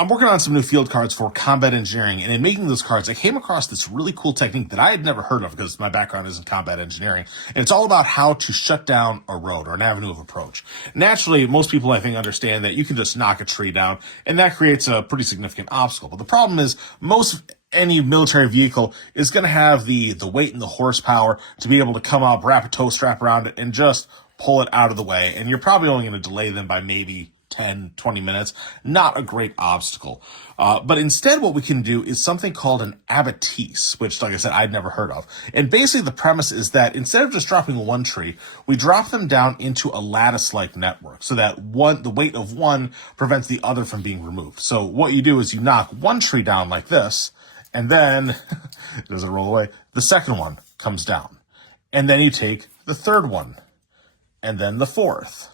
I'm working on some new field cards for combat engineering, and in making those cards, I came across this really cool technique that I had never heard of because my background is in combat engineering, and it's all about how to shut down a road or an avenue of approach. Naturally, most people, I think, understand that you can just knock a tree down, and that creates a pretty significant obstacle. But the problem is, any military vehicle is going to have the weight and the horsepower to be able to come up, wrap a tow strap around it, and just pull it out of the way, and you're probably only going to delay them by maybe 10, 20 minutes. Not a great obstacle. But instead what we can do is something called an Abatis, which, like I said, I'd never heard of. And basically the premise is that instead of just dropping one tree, we drop them down into a lattice-like network so that the weight of one prevents the other from being removed. So what you do is you knock one tree down like this, and then, it doesn't roll away, the second one comes down. And then you take the third one, and then the fourth,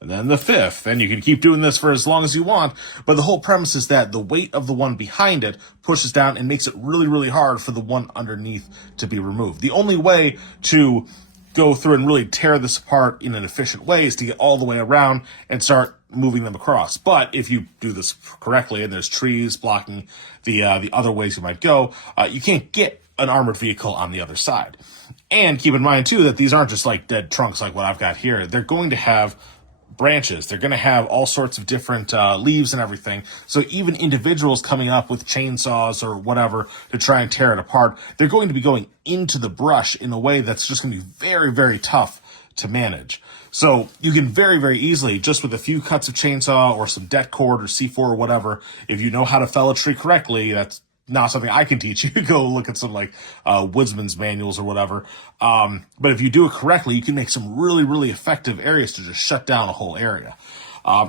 and then the fifth, and you can keep doing this for as long as you want, but the whole premise is that the weight of the one behind it pushes down and makes it really, really hard for the one underneath to be removed. The only way to go through and really tear this apart in an efficient way is to get all the way around and start moving them across. But if you do this correctly, and there's trees blocking the other ways you might go, you can't get an armored vehicle on the other side. And keep in mind, too, that these aren't just like dead trunks like what I've got here. They're going to have branches. They're going to have all sorts of different leaves and everything. So even individuals coming up with chainsaws or whatever to try and tear it apart, they're going to be going into the brush in a way that's just going to be very, very tough to manage. So you can very, very easily, just with a few cuts of chainsaw or some det cord or C4 or whatever, if you know how to fell a tree correctly, that's not something I can teach you. Go look at some woodsman's manuals or whatever. But if you do it correctly, you can make some really, really effective areas to just shut down a whole area.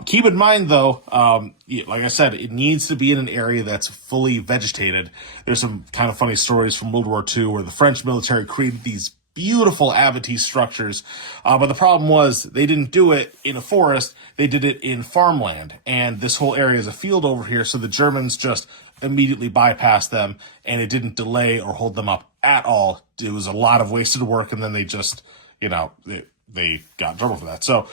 Keep in mind, though, like I said, it needs to be in an area that's fully vegetated. There's some kind of funny stories from World War II where the French military created these beautiful Abatis structures, but the problem was they didn't do it in a forest, they did it in farmland, and this whole area is a field over here, so the Germans just immediately bypassed them, and it didn't delay or hold them up at all. It was a lot of wasted work, and then they just, they got in trouble for that. So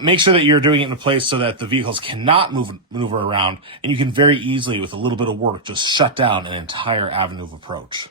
make sure that you're doing it in a place so that the vehicles cannot maneuver around, and you can very easily, with a little bit of work, just shut down an entire avenue of approach.